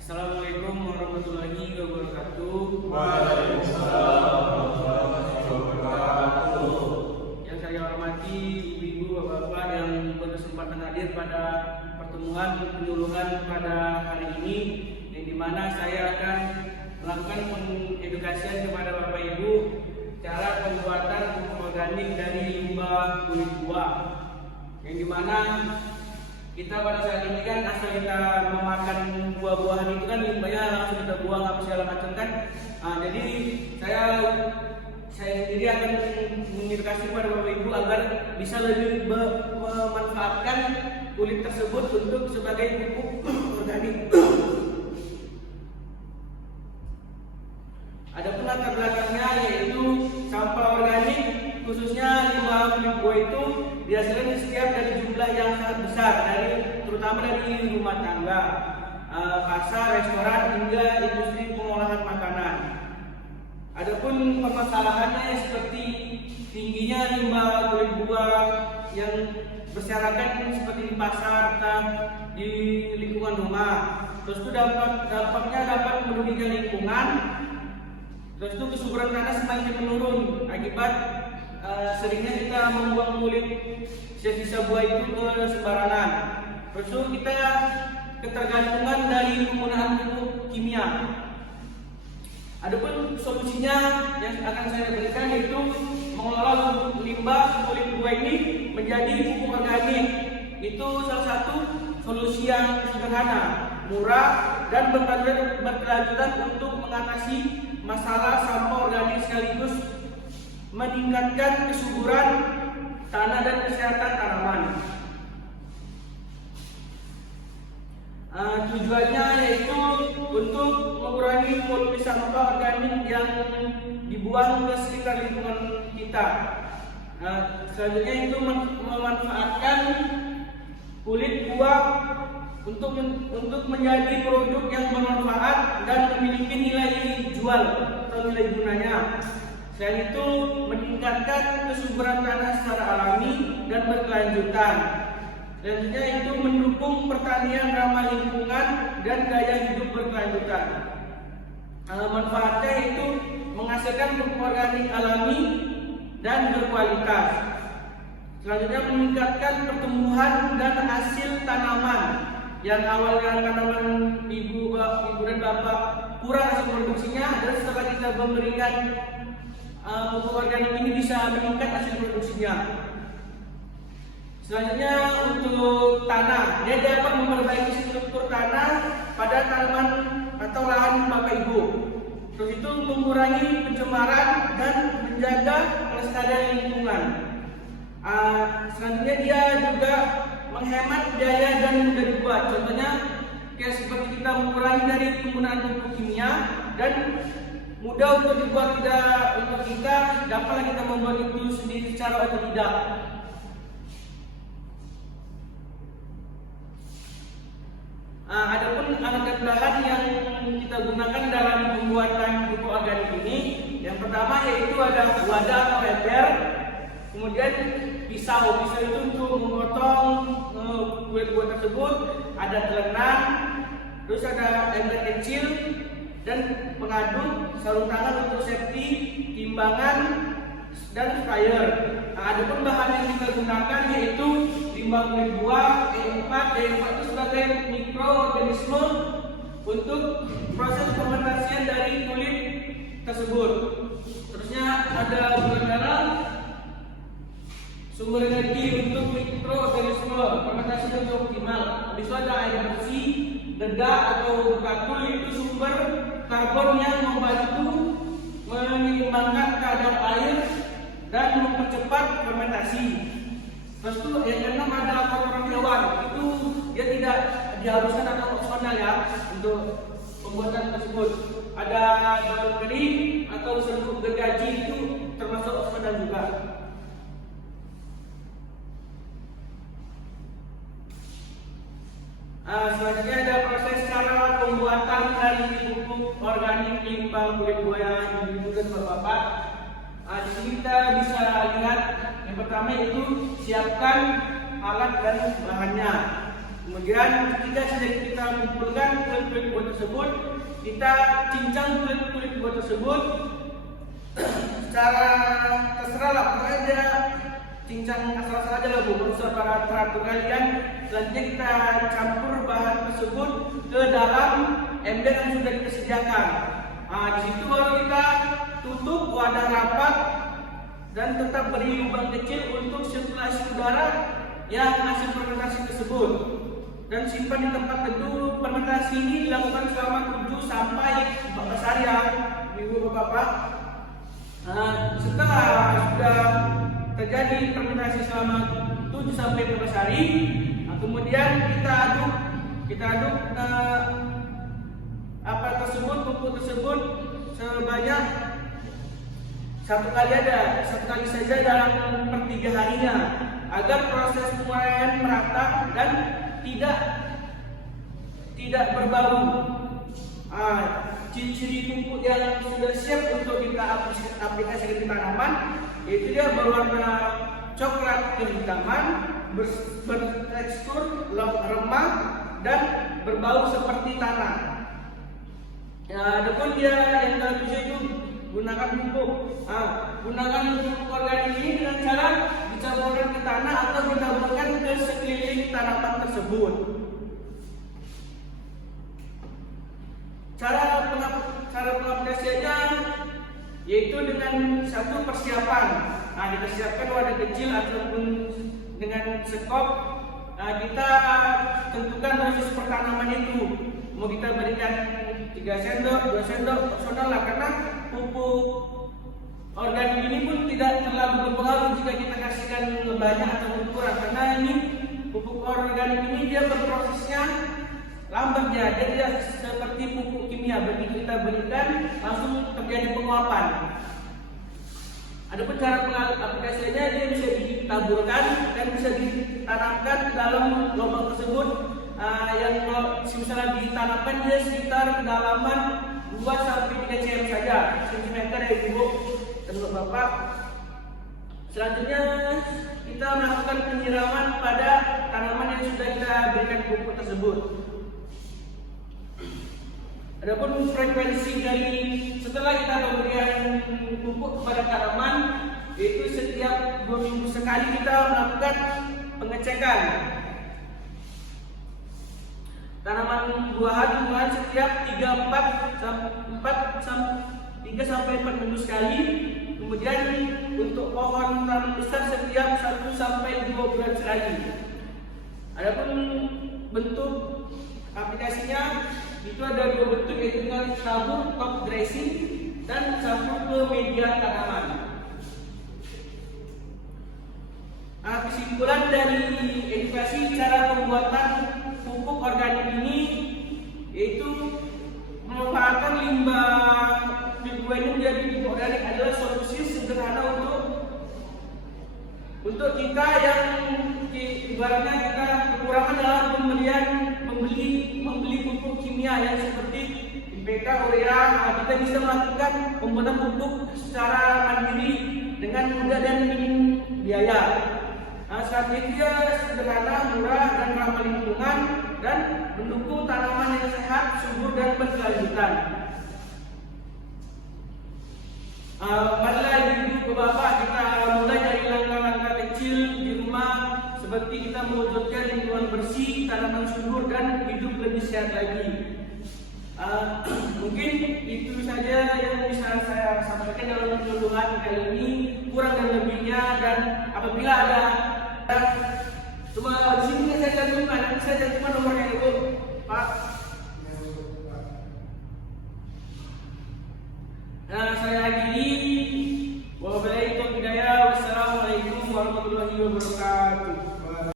Assalamualaikum warahmatullahi wabarakatuh. Waalaikumsalam warahmatullahi wabarakatuh. Yang saya hormati ibu-ibu, bapak-bapak yang berkesempatan hadir pada pertemuan penyuluhan pada hari ini, yang dimana saya akan melakukan pengedukasian kepada bapak ibu cara pembuatan pupuk organik dari limbah kulit buah, yang dimana kita pada saat ini kan asal kita memakan buah-buahan itu kan limbahnya langsung kita buang apa segala macam kan. Jadi saya sendiri akan mengedukasi kepada bapak ibu agar bisa lebih memanfaatkan kulit tersebut untuk sebagai pupuk organik. Adapun latar belakangnya yaitu sampah organik khususnya limbah kulit buah itu dihasilkan setiap dari jumlah yang sangat besar, terutama dari rumah tangga, pasar, restoran hingga industri pengolahan makanan. Adapun permasalahannya seperti tingginya limbah kulit buah yang berserakan seperti di pasar dan di lingkungan rumah. Terus itu dampaknya dapat merugikan lingkungan. Terus itu kesuburan tanah semakin menurun akibat seringnya kita membuang kulit sisa buah itu ke sembarangan. Terus itu kita ketergantungan dari penggunaan pupuk kimia. Adapun solusinya yang akan saya berikan yaitu mengelola limbah kulit buah ini menjadi pupuk organik. Itu salah satu solusi yang sederhana, murah, dan berkelanjutan untuk mengatasi masalah sampah organik sekaligus meningkatkan kesuburan tanah dan kesehatan tanaman. Tujuannya yaitu untuk mengurangi volume sampah organik yang dibuang ke sekitar lingkungan kita. Selanjutnya itu memanfaatkan kulit buah untuk menjadi produk yang bermanfaat dan memiliki nilai jual atau nilai gunanya. Selain itu meningkatkan kesuburan tanah secara alami dan berkelanjutan. Selanjutnya itu mendukung pertanian ramah lingkungan dan gaya hidup berkelanjutan. Manfaatnya itu menghasilkan pupuk organik alami dan berkualitas. Selanjutnya meningkatkan pertumbuhan dan hasil tanaman yang awalnya tanaman ibu dan bapak kurang hasil produksinya, dan setelah kita memberikan pupuk organik ini bisa meningkat hasil produksinya. Selanjutnya untuk tanah, dia dapat memperbaiki struktur tanah pada tanaman atau lahan bapak ibu. Terus itu mengurangi pencemaran dan menjaga kelestarian lingkungan. Selanjutnya dia juga menghemat biaya dan mudah dibuat. Contohnya kayak seperti kita mengurangi dari penggunaan pupuk kimia dan mudah untuk dibuat untuk kita, dapatlah kita membuat itu sendiri secara otodidak. Adapun alat dan bahan yang kita gunakan dalam pembuatan pupuk organik ini, yang pertama yaitu ada wadah atau ember, kemudian pisau itu untuk memotong kulit buah tersebut, ada telenang, terus ada ember kecil dan pengaduk, sarung tangan untuk safety, timbangan, dan sprayer. Adapun bahan yang kita gunakan yaitu limbah kulit buah E4 itu sebagai mikroorganisme untuk proses fermentasian dari kulit tersebut. Terusnya ada gula merah, sumber energi untuk mikroorganisme fermentasi yang optimal. Habis itu ada air bersih, dedak atau berkakul, itu sumber karbon yang membantu menyeimbangkan kadar air dan mempercepat fermentasi. Terus itu yang keenam ada kotoran hewan, itu dia tidak diharuskan atau opsional ya untuk pembuatan tersebut. Ada daun kering atau serbuk gergaji, itu termasuk opsional juga. Selanjutnya ada proses cara pembuatan dari pupuk organik limbah kulit buah ibu dan bapak. Di sini kita bisa lihat yang pertama itu siapkan alat dan bahannya. Kemudian ketika sudah kita kumpulkan kulit buah tersebut, kita cincang kulit buah tersebut secara terserah lah, pokoknya cincang asal-asal aja lah, bukan usah para teratur kalian. Selanjutnya kita campur bahan tersebut ke dalam ember yang sudah kita sediakan. Di situ baru kita tutup wadah rapat dan tetap beri lubang kecil untuk sirkulasi udara yang hasil fermentasi tersebut, dan simpan di tempat teduh. Fermentasi ini dilakukan selama 7 sampai 14 hari ya Ibu Bapak. Setelah sudah terjadi fermentasi selama 7 sampai 14 hari, kemudian kita aduk pupuk tersebut sebanyak satu kali saja dalam per 3 harinya, agar proses penguraian merata dan tidak berbau. Ciri-ciri pupuk yang sudah siap untuk kita aplikasikan di tanaman, yaitu dia berwarna coklat kehitaman, bertekstur remah dan berbau seperti tanah. Adapun dia yang kedua itu gunakan pupuk. Gunakan pupuk organik ini dengan cara dicampurkan ke tanah atau ditaburkan ke sekeliling tanaman tersebut. Cara pengaplikasiannya yaitu dengan satu persiapan. Kita siapkan wadah kecil ataupun dengan sekop. Kita tentukan dosis per tanaman itu. Mau kita berikan 3 sendok, 2 sendok, personal lah, karena pupuk organik ini pun tidak terlalu berpengaruh jika kita kasihkan banyak atau kurang, karena ini pupuk organik ini dia berprosesnya lambat ya, dia tidak seperti pupuk kimia. Begitu kita berikan langsung terjadi penguapan. Adapun cara pengaplikasiannya, dia bisa ditaburkan dan bisa ditanamkan ke dalam lubang tersebut. Yang misalnya ditanamkan dia sekitar kedalaman 2 sampai 3 cm saja, cm ya Ibu dan Bapak. Selanjutnya kita melakukan penyiraman pada tanaman yang sudah kita berikan pupuk tersebut. Adapun frekuensi dari setelah kita memberikan pupuk kepada tanaman, yaitu setiap 2 minggu sekali kita melakukan pengecekan. Tanaman buah-buahan setiap 3 sampai 4 minggu sekali. Kemudian untuk pohon tanaman besar setiap 1 sampai 2 bulan sekali. Adapun bentuk aplikasinya itu ada 2 bentuk, yaitu dengan sabur top dressing dan sabur ke media tanaman. Kesimpulan dari edukasi cara pembuatan pupuk organik ini yaitu memanfaatkan limbah biobuah menjadi pupuk organik adalah solusi sederhana untuk kita yang ibaratnya kita kekurangan dalam membeli pupuk kimia yang seperti NPK, urea. Kita bisa melakukan pembuatan pupuk secara mandiri dengan mudah dan minim biaya. Saat ini dia sederhana, murah dan ramah lingkungan dan mendukung tanaman yang sehat, subur dan berkelanjutan. Marilah Ibu Bapak kita mulai dari langkah-langkah kecil di rumah, seperti kita mewujudkan lingkungan bersih, tanaman subur dan hidup lebih sehat lagi. Mungkin itu saja yang bisa saya sampaikan dalam penyuluhan kali ini. Kurang dan lebihnya, dan apabila ada cuma di sini saya cantumkan, nanti saya cantumkan nomornya itu, Pak. Saya akhiri. Wabillahi taufiq hidayah. Wassalamualaikum warahmatullahi wabarakatuh.